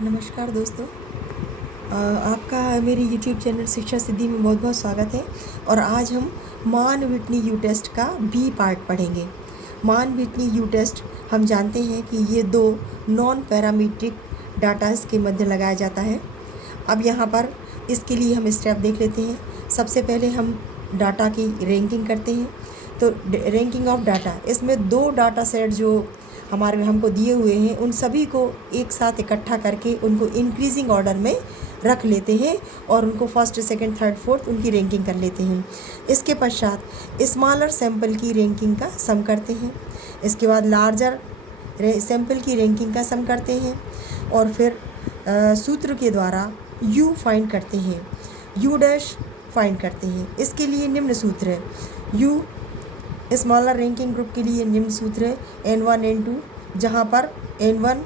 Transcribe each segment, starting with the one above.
नमस्कार दोस्तों। आपका मेरे YouTube चैनल शिक्षा सिद्धि में बहुत बहुत स्वागत है। और आज हम मान विटनी यू टेस्ट का बी पार्ट पढ़ेंगे। मान विटनी यू टेस्ट हम जानते हैं कि ये दो नॉन पैरामीट्रिक डाटास के मध्य लगाया जाता है। अब यहाँ पर इसके लिए हम स्टेप देख लेते हैं। सबसे पहले हम डाटा की रैंकिंग करते हैं। तो रैंकिंग ऑफ डाटा, इसमें दो डाटा सेट जो हमको दिए हुए हैं उन सभी को एक साथ इकट्ठा करके उनको इंक्रीजिंग ऑर्डर में रख लेते हैं और उनको फर्स्ट सेकंड थर्ड फोर्थ उनकी रैंकिंग कर लेते हैं। इसके पश्चात स्मॉलर सैंपल की रैंकिंग का सम करते हैं। इसके बाद लार्जर सैंपल की रैंकिंग का सम करते हैं और फिर सूत्र के द्वारा यू फाइंड करते हैं, यू डैश फाइंड करते हैं। इसके लिए निम्न सूत्र है। यू स्मॉलर रैंकिंग ग्रुप के लिए निम्न सूत्र है N1 N2, जहाँ पर N1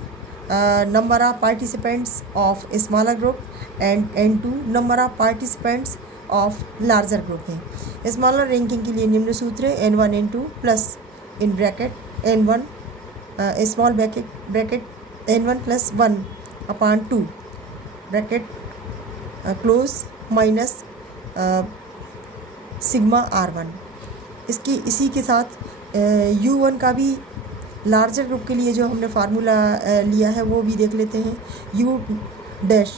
number of participants of smaller group and N2 number of participants of larger group है। स्मॉलर रैंकिंग के लिए निम्न सूत्र है N1 N2 plus in bracket N1 small bracket N1 plus 1 upon 2 bracket close minus sigma R1। इसी के साथ U1 का भी लार्जर ग्रुप के लिए जो हमने फार्मूला लिया है वो भी देख लेते हैं। U dash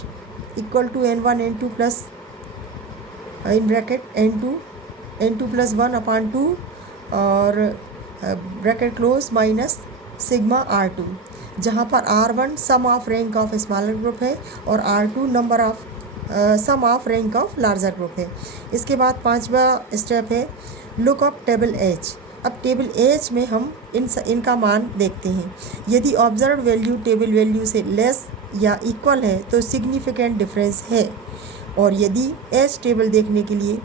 equal to N1 N2 plus in bracket N2 plus 1 upon 2 और bracket close minus sigma R2, जहाँ पर R1 sum of rank of smaller group है और R2 number of sum of rank of larger group है। इसके बाद पांचवा step है लुक अप टेबल एच। अब टेबल एच में हम इनका मान देखते हैं। यदि ऑब्जर्व वैल्यू टेबल वैल्यू से लेस या इक्वल है तो सिग्निफिकेंट डिफरेंस है, और यदि एच टेबल देखने के लिए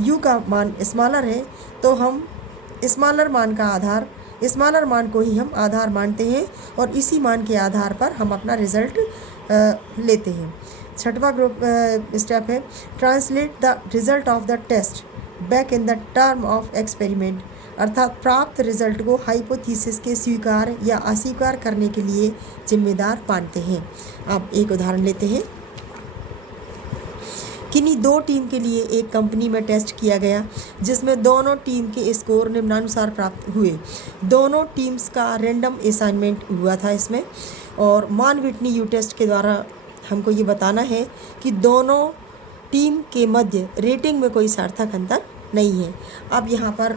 यू का मान स्मॉलर है तो हम स्मॉलर मान को ही हम आधार मानते हैं और इसी मान के आधार पर हम अपना रिज़ल्ट लेते हैं। छठवां ग्रुप स्टेप है translate the result of the test back in the term of experiment, अर्थात प्राप्त रिजल्ट को हाइपोथीसिस के स्वीकार या अस्वीकार करने के लिए जिम्मेदार मानते हैं। अब एक उदाहरण लेते हैं। किन्हीं दो टीम के लिए एक कंपनी में टेस्ट किया गया जिसमें दोनों टीम के स्कोर निम्नानुसार प्राप्त हुए। दोनों टीम्स का रैंडम असाइनमेंट हुआ था इसमें, और मान विटनी यू टेस्ट के द्वारा हमको ये बताना है कि दोनों टीम के मध्य रेटिंग में कोई सार्थक अंतर नहीं है। अब यहाँ पर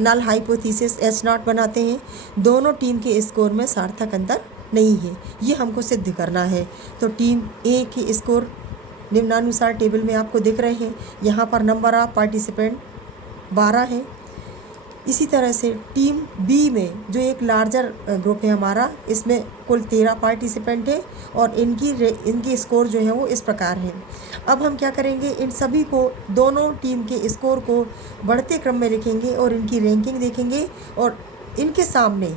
नल हाइपोथीसिस H0 बनाते हैं। दोनों टीम के स्कोर में सार्थक अंतर नहीं है, ये हमको सिद्ध करना है। तो टीम ए की स्कोर निम्नानुसार टेबल में आपको दिख रहे हैं। यहाँ पर नंबर ऑफ पार्टिसिपेंट 12 है। इसी तरह से टीम बी में जो एक लार्जर ग्रुप है हमारा, इसमें कुल 13 पार्टिसिपेंट है और इनकी स्कोर जो है वो इस प्रकार है। अब हम क्या करेंगे, इन सभी को दोनों टीम के स्कोर को बढ़ते क्रम में लिखेंगे और इनकी रैंकिंग देखेंगे और इनके सामने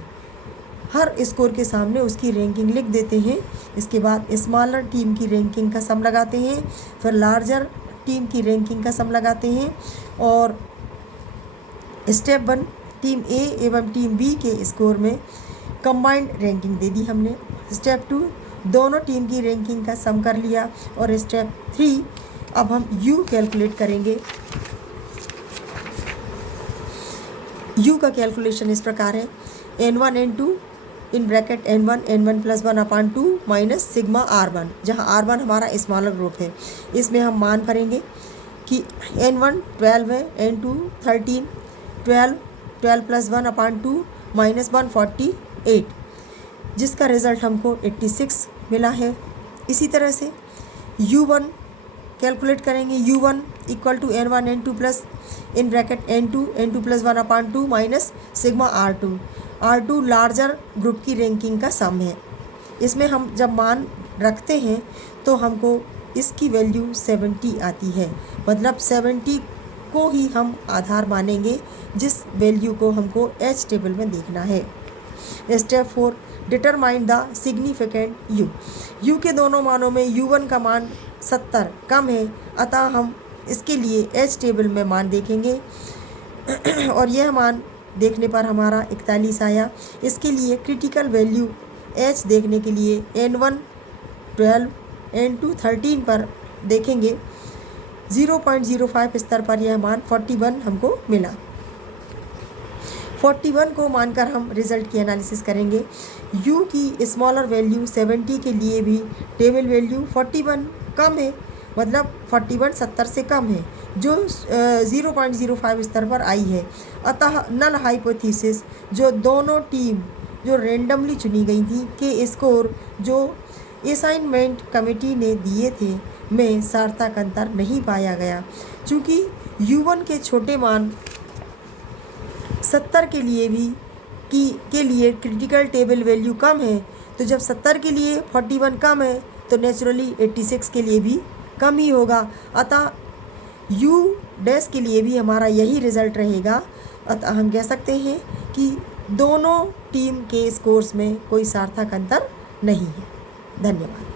हर स्कोर के सामने उसकी रैंकिंग लिख देते हैं। इसके बाद स्मॉलर टीम की रैंकिंग का सम लगाते हैं, फिर लार्जर टीम की रैंकिंग का सम लगाते हैं और स्टेप 1 टीम ए एवं टीम बी के स्कोर में कंबाइंड रैंकिंग दे दी हमने। स्टेप 2 दोनों टीम की रैंकिंग का सम कर लिया और स्टेप 3 अब हम यू कैलकुलेट करेंगे। यू का कैलकुलेशन इस प्रकार है N1 N2 in bracket N1 plus 1 upon 2 minus sigma R1, जहाँ R1 हमारा स्मॉलर ग्रुप है। इसमें हम मान भरेंगे कि N1 12 है, N2 13, 12 प्लस 1 अपॉन 2 माइनस 148, जिसका रिज़ल्ट हमको 86 मिला है। इसी तरह से U1 कैलकुलेट करेंगे। U1 equal to N1 N2 plus in bracket N2 plus 1 upon 2 minus sigma R2 larger group की रैंकिंग का सम है। इसमें हम जब मान रखते हैं तो हमको इसकी वैल्यू 70 आती है, मतलब 70 को ही हम आधार मानेंगे जिस वैल्यू को हमको H टेबल में देखना है। Step 4 determine the significant you के दोनों मानों में U1 का मान 70 कम है, अतः हम इसके लिए H टेबल में मान देखेंगे और यह मान देखने पर हमारा 41 आया। इसके लिए क्रिटिकल वैल्यू H देखने के लिए N1 12 N2 13 पर देखेंगे 0.05 स्तर पर यह मान 41 हमको मिला। 41 को मानकर हम रिजल्ट की एनालिसिस करेंगे। u की स्मॉलर वैल्यू 70 के लिए भी टेबल वैल्यू 41 कम है, मतलब 41 70 से कम है, जो 0.05 स्तर पर आई है। अतः नल हाइपोथेसिस जो दोनों टीम जो रेंडमली चुनी गई थी के स्कोर जो असाइनमेंट कमेटी ने दिए थे में सार्थक अंतर नहीं पाया गया। चूँकि u1 के छोटे मान 70 के लिए भी के लिए क्रिटिकल टेबल वैल्यू कम है, तो जब 70 के लिए 41 कम है तो नेचुरली 86 के लिए भी कम ही होगा। अतः u डैश के लिए भी हमारा यही रिज़ल्ट रहेगा। अतः हम कह सकते हैं कि दोनों टीम के स्कोर्स में कोई सार्थक अंतर नहीं है। धन्यवाद।